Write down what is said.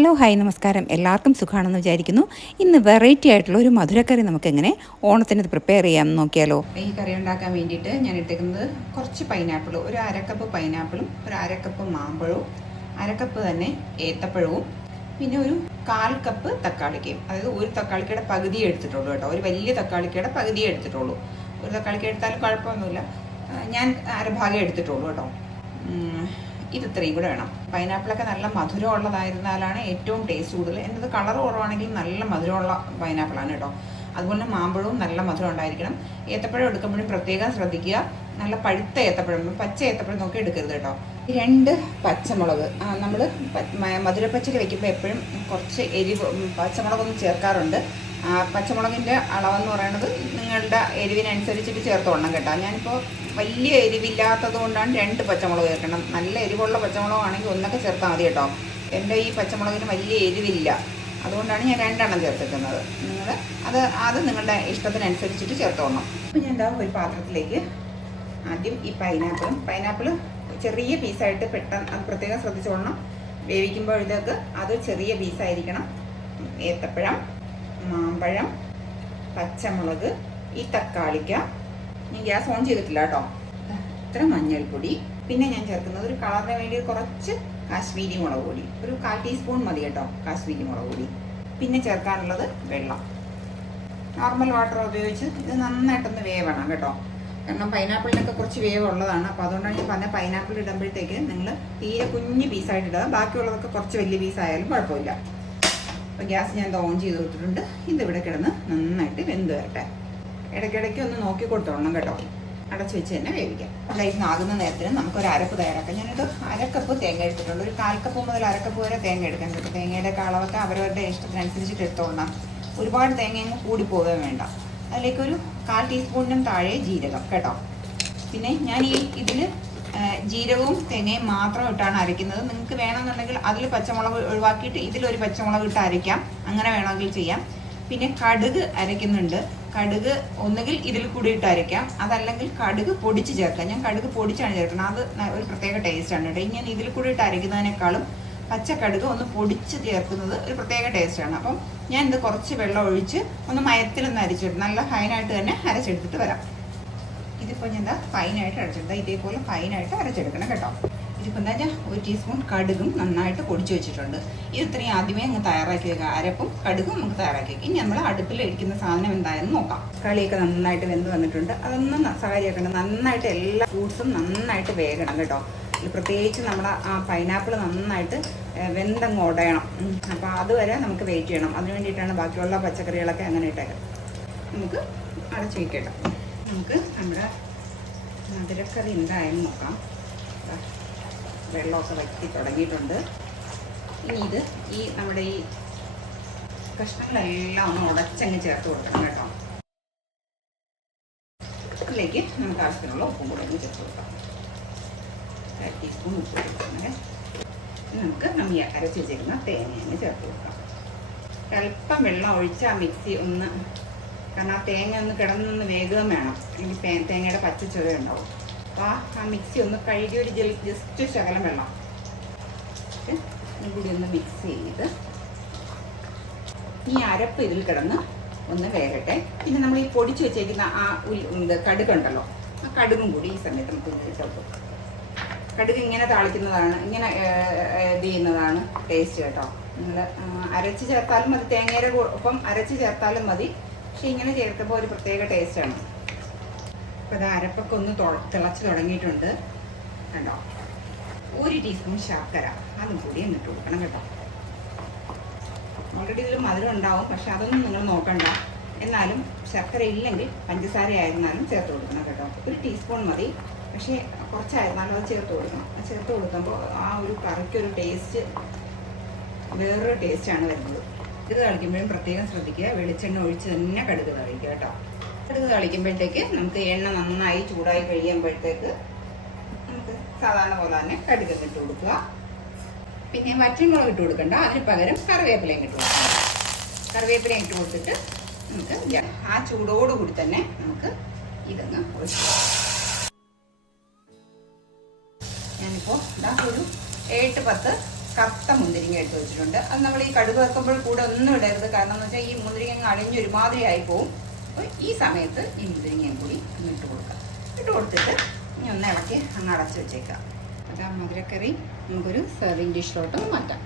Hello hi നമസ്കാരം. എല്ലാവർക്കും സുഖമാണെന്ന് വിചാരിക്കുന്നു. ഇന്ന് വെറൈറ്റി ആയിട്ടുള്ള ഒരു മധുരക്കറി നമുക്ക് എങ്ങനെ ഓണത്തിന് പ്രിപ്പയർ ചെയ്യാമെന്ന് നോക്കിയാലോ. ഈ കറി ഉണ്ടാക്കാൻ വേണ്ടിയിട്ട് ഞാൻ ഇട്ടേക്കുന്നത് കുറച്ച് പൈനാപ്പിൾ, ഒരു അരക്കപ്പ് പൈനാപ്പിളും ഒരു അരക്കപ്പ് മാമ്പഴവും അരക്കപ്പ് തന്നെ ഏത്തപ്പഴവും പിന്നെ ഒരു 1/4 കപ്പ് തക്കാളിക്കയും. അതായത് ഒരു തക്കാളിക്കയുടെ പകുതിയെ എടുത്തിട്ടുള്ളൂ കേട്ടോ. ഒരു വലിയ തക്കാളിക്കയുടെ പകുതിയെ എടുത്തിട്ടുള്ളൂ. ഒരു തക്കാളിക്ക എടുത്താലും കുഴപ്പമൊന്നുമില്ല. ഞാൻ അരഭാഗം എടുത്തിട്ടുള്ളൂ കേട്ടോ. ഇത് ഇത്രയും കൂടെ വേണം. പൈനാപ്പിളൊക്കെ നല്ല മധുരം ഉള്ളതായിരുന്നാലാണ് ഏറ്റവും ടേസ്റ്റ് കൂടുതൽ. എന്നത് കളർ കുറവാണെങ്കിൽ നല്ല മധുരമുള്ള പൈനാപ്പിളാണ് കേട്ടോ. അതുപോലെ തന്നെ മാമ്പഴവും നല്ല മധുരം ഉണ്ടായിരിക്കണം. ഏത്തപ്പഴം എടുക്കുമ്പോഴും പ്രത്യേകം ശ്രദ്ധിക്കുക, നല്ല പഴുത്ത ഏത്തപ്പഴം, പച്ച ഏത്തപ്പഴം നോക്കി എടുക്കരുത് കേട്ടോ. 2 പച്ചമുളക്. നമ്മൾ മധുരപ്പച്ചടി വയ്ക്കുമ്പോൾ എപ്പോഴും കുറച്ച് പച്ചമുളകൊന്നും ചേർക്കാറുണ്ട്. പച്ചമുളകിൻ്റെ അളവെന്ന് പറയുന്നത് നിങ്ങളുടെ എരിവിനനുസരിച്ചിട്ട് ചേർത്തോളണം കേട്ടോ. ഞാനിപ്പോൾ വലിയ എരിവില്ലാത്തത് കൊണ്ടാണ് 2 പച്ചമുളക് ചേർക്കണം. നല്ല എരിവുള്ള പച്ചമുളകാണെങ്കിൽ ഒന്നൊക്കെ ചേർത്താൽ മതി കേട്ടോ. എൻ്റെ ഈ പച്ചമുളകിന് വലിയ എരിവില്ല, അതുകൊണ്ടാണ് ഞാൻ 2 എണ്ണം ചേർത്തിരിക്കുന്നത്. നിങ്ങൾ അത് നിങ്ങളുടെ ഇഷ്ടത്തിനനുസരിച്ചിട്ട് ചേർത്തോളണം. അപ്പോൾ ഞാൻ ഒരു പാത്രത്തിലേക്ക് ആദ്യം ഈ പൈനാപ്പിൾ ചെറിയ പീസായിട്ട് പെട്ടെന്ന് അത് പ്രത്യേകം ശ്രദ്ധിച്ചോളണം. വേവിക്കുമ്പോഴത്തേക്ക് അത് ചെറിയ പീസായിരിക്കണം. ഏത്തപ്പഴം, മാമ്പഴം, പച്ചമുളക്, ഈ തക്കാളിക്ക. ഞാൻ ഗ്യാസ് ഓൺ ചെയ്തിട്ടില്ല കേട്ടോ. ഇത്ര മഞ്ഞൾപ്പൊടി, പിന്നെ ഞാൻ ചേർക്കുന്നത് ഒരു കളറിന് വേണ്ടി കുറച്ച് കാശ്മീരി മുളക് പൊടി, ഒരു 1/4 ടീസ്പൂൺ മതി കേട്ടോ കാശ്മീരി മുളക് പൊടി. പിന്നെ ചേർക്കാനുള്ളത് വെള്ളം, നോർമൽ വാട്ടർ ഉപയോഗിച്ച് ഇത് നന്നായിട്ടൊന്ന് വേവണം കേട്ടോ. കാരണം പൈനാപ്പിളിനൊക്കെ കുറച്ച് വേവ് ഉള്ളതാണ്. അപ്പോൾ അതുകൊണ്ടാണ് ഞാൻ പറഞ്ഞ പൈനാപ്പിൾ ഇടുമ്പോഴത്തേക്ക് നിങ്ങൾ തീരെ കുഞ്ഞ് പീസായിട്ട് ഇടുക. ബാക്കിയുള്ളതൊക്കെ കുറച്ച് വലിയ പീസായാലും കുഴപ്പമില്ല. അപ്പോൾ ഗ്യാസ് ഞാൻ ഓൺ ചെയ്ത് കൊടുത്തിട്ടുണ്ട്. ഇതിവിടെ കിടന്ന് നന്നായിട്ട് വെന്ത് വരട്ടെ. ഇടയ്ക്കിടയ്ക്ക് ഒന്ന് നോക്കി കൊടുത്തോളണം കേട്ടോ. അടച്ച് വെച്ച് തന്നെ വേവിക്കാം. ലൈഫ് ആകുന്ന നേരത്തിന് നമുക്കൊരു അരപ്പ് തയ്യാറാക്കാം. ഞാനൊരു അരക്കപ്പ് തേങ്ങ എടുത്തിട്ടുണ്ട്. ഒരു 1/4 കപ്പ് മുതൽ അരക്കപ്പ് വരെ തേങ്ങ എടുക്കാൻ പറ്റും. തേങ്ങയുടെ അളവൊക്കെ അവരവരുടെ ഇഷ്ടത്തിനനുസരിച്ചിട്ട് എടുത്തോളണം. ഒരുപാട് തേങ്ങ കൂടി പോവുകയും വേണ്ട. അതിലേക്ക് ഒരു 1/4 ടീസ്പൂണിനും താഴെ ജീരകം കേട്ടോ. പിന്നെ ഞാൻ ഇതിൽ ജീരകവും തേങ്ങയും മാത്രം ഇട്ടാണ് അരയ്ക്കുന്നത്. നിങ്ങൾക്ക് വേണമെന്നുണ്ടെങ്കിൽ അതിൽ പച്ചമുളക് ഒഴിവാക്കിയിട്ട് ഇതിലൊരു പച്ചമുളക് ഇട്ട് അരയ്ക്കാം. അങ്ങനെ വേണമെങ്കിൽ ചെയ്യാം. പിന്നെ കടുക് അരയ്ക്കുന്നുണ്ട്. കടുക് ഒന്നുകിൽ ഇതിൽ കൂടി ഇട്ട് അരയ്ക്കാം, അതല്ലെങ്കിൽ കടുക് പൊടിച്ച് ചേർക്കാം. ഞാൻ കടുക് പൊടിച്ചാണ് ചേർക്കുന്നത്. അത് ഒരു പ്രത്യേക ടേസ്റ്റാണ് കേട്ടോ. ഇങ്ങനെ ഇതിൽ കൂടി ഇട്ട് അരയ്ക്കുന്നതിനേക്കാളും പച്ചക്കടുക് ഒന്ന് പൊടിച്ച് ചേർക്കുന്നത് ഒരു പ്രത്യേക ടേസ്റ്റാണ്. അപ്പം ഞാൻ ഇത് കുറച്ച് വെള്ളം ഒഴിച്ച് ഒന്ന് മയത്തിലൊന്ന് അരച്ചെടുത്ത് നല്ല ഫൈനായിട്ട് തന്നെ അരച്ചെടുത്തിട്ട് വരാം. ഇതിപ്പോൾ ഞാൻ ഫൈനായിട്ട് അരച്ചെടുത്താൽ ഇതേപോലെ ഫൈനായിട്ട് അരച്ചെടുക്കണം കേട്ടോ. ഇതിപ്പോൾ എന്താ 1 ടീസ്പൂൺ കടുകും നന്നായിട്ട് പൊടിച്ച് വെച്ചിട്ടുണ്ട്. ഇത് ഇത്രയും ആദ്യമേ അങ്ങ് തയ്യാറാക്കി വെക്കുക. അരപ്പും കടുകും നമുക്ക് തയ്യാറാക്കി വെക്കും. ഇനി നമ്മൾ അടുപ്പിൽ ഇരിക്കുന്ന സാധനം എന്തായെന്ന് നോക്കാം. കളിയൊക്കെ നന്നായിട്ട് വെന്ത് വന്നിട്ടുണ്ട്. അതൊന്നും സഹായിക്കണം. നന്നായിട്ട് എല്ലാ ഫ്രൂട്ട്സും നന്നായിട്ട് വേകണം കേട്ടോ. പ്രത്യേകിച്ച് നമ്മുടെ ആ പൈനാപ്പിൾ നന്നായിട്ട് വെന്തങ്ങ് ഉടയണം. അപ്പോൾ അതുവരെ നമുക്ക് വെയിറ്റ് ചെയ്യണം. അതിന് വേണ്ടിയിട്ടാണ് ബാക്കിയുള്ള പച്ചക്കറികളൊക്കെ അങ്ങനെ ഇട്ടേക്കാം. നമുക്ക് അടച്ചു വയ്ക്കട്ടെ. നമുക്ക് നമ്മുടെ മധുരക്കറി എന്തായാലും നോക്കാം. വെള്ളമൊക്കെ വറ്റി തുടങ്ങിയിട്ടുണ്ട്. ഇനി നമ്മുടെ ഈ കഷ്ണങ്ങളെല്ലാം ഒന്ന് ഉടച്ചങ്ങ് ചേർത്ത് കൊടുക്കണം കേട്ടോ. അതിലേക്ക് നമുക്ക് ആവശ്യത്തിനുള്ള ഉപ്പും കൂടെ ഒന്ന് ചേർത്ത് കൊടുക്കാം. 1/2 ടീസ്പൂൺ ഉപ്പ് കൊടുക്കുന്നത്. നമുക്ക് നമ്മൾ അരച്ച് വെച്ചിരുന്ന തേങ്ങ ചേർത്ത് കൊടുക്കാം. അല്പം വെള്ളം ഒഴിച്ച് ആ മിക്സി ഒന്ന്, കാരണം ആ തേങ്ങ ഒന്ന് കിടന്നൊന്ന് വേഗം വേണം. എനിക്ക് തേങ്ങയുടെ പച്ച ചുവ ഉണ്ടാവും. അപ്പോൾ ആ മിക്സി ഒന്ന് കഴുകി ഒരു ജസ്റ്റ് ശകലം വെള്ളം കൂടി ഒന്ന് മിക്സ് ചെയ്ത് ഈ അരപ്പ് ഇതിൽ കിടന്ന് ഒന്ന് വേകട്ടെ. പിന്നെ നമ്മൾ ഈ പൊടിച്ച് വെച്ചേക്കുന്ന ആ കടുകുണ്ടല്ലോ, ആ കടുകും കൂടി ഈ സമയത്ത് നമുക്ക് ഇതിൽ ചേർക്കും. കടുക് ഇങ്ങനെ താളിക്കുന്നതാണ്, ഇങ്ങനെ ഇത് ചെയ്യുന്നതാണ് ടേസ്റ്റ് കേട്ടോ. നിങ്ങൾ അരച്ച് ചേർത്താലും മതി, തേങ്ങയുടെ ഒപ്പം അരച്ച് ചേർത്താലും മതി. പക്ഷെ ഇങ്ങനെ ചേർക്കുമ്പോൾ ഒരു പ്രത്യേക ടേസ്റ്റാണ്. അപ്പോൾ അത് അരപ്പൊക്കെ ഒന്ന് തിളച്ച് തുടങ്ങിയിട്ടുണ്ട് കേട്ടോ. 1 ടീസ്പൂൺ ശർക്കര അതും കൂടി എന്നിട്ട് കൊടുക്കണം കേട്ടോ. ഓൾറെഡി ഇതിൽ മധുരം ഉണ്ടാവും, പക്ഷെ അതൊന്നും നിങ്ങൾ നോക്കണ്ട. എന്നാലും ശർക്കര ഇല്ലെങ്കിൽ പഞ്ചസാര ആയിരുന്നാലും ചേർത്ത് കൊടുക്കണം കേട്ടോ. 1 ടീസ്പൂൺ മതി, പക്ഷേ കുറച്ചായിരുന്നാലും അത് ചേർത്ത് കൊടുക്കണം. ചേർത്ത് കൊടുക്കുമ്പോൾ ആ ഒരു കറിക്കൊരു ടേസ്റ്റ്, വേറൊരു ടേസ്റ്റാണ് വരുന്നത്. കടുക് തളിക്കുമ്പോഴും പ്രത്യേകം ശ്രദ്ധിക്കുക, വെളിച്ചെണ്ണ ഒഴിച്ച് തന്നെ കടുക് തളിക്കുക കേട്ടോ. കടുക് തളിക്കുമ്പോഴത്തേക്ക് നമുക്ക് എണ്ണ നന്നായി ചൂടായി കഴിയുമ്പോഴത്തേക്ക് നമുക്ക് സാധാരണ പോലെ തന്നെ കടുക് ഇട്ട് കൊടുക്കുക. പിന്നെ വറ്റൽമുളക് ഇട്ട് കൊടുക്കണ്ട, അതിന് പകരം കറിവേപ്പിലയും ഇട്ട് കൊടുക്കണം. കറിവേപ്പിലയും ഇട്ട് കൊടുത്തിട്ട് നമുക്ക് ആ ചൂടോടുകൂടി തന്നെ നമുക്ക് ഇതങ്ങ് ഒഴിച്ചു. ഞാനിപ്പോൾ ഒരു 7-10 കറുത്ത മുന്തിരിങ്ങ എടുത്ത് വെച്ചിട്ടുണ്ട്. അത് നമ്മൾ ഈ കടുക് വെക്കുമ്പോൾ കൂടെ ഒന്നും ഇടരുത്, കാരണം എന്ന് വെച്ചാൽ ഈ മുന്തിരിങ്ങ അളിഞ്ഞ് ഒരുമാതിരി ആയി പോവും. അപ്പോൾ ഈ സമയത്ത് ഈ മുന്തിരിങ്ങയും കൂടി ഒന്ന് ഇട്ട് കൊടുക്കാം. ഇട്ട് കൊടുത്തിട്ട് ഒന്ന് ഇളക്കി അങ്ങ് അടച്ച് വെച്ചേക്കാം. അത് ആ മധുരക്കറി നമുക്കൊരു സെർവിങ് ഡിഷിലോട്ട് മാറ്റാം.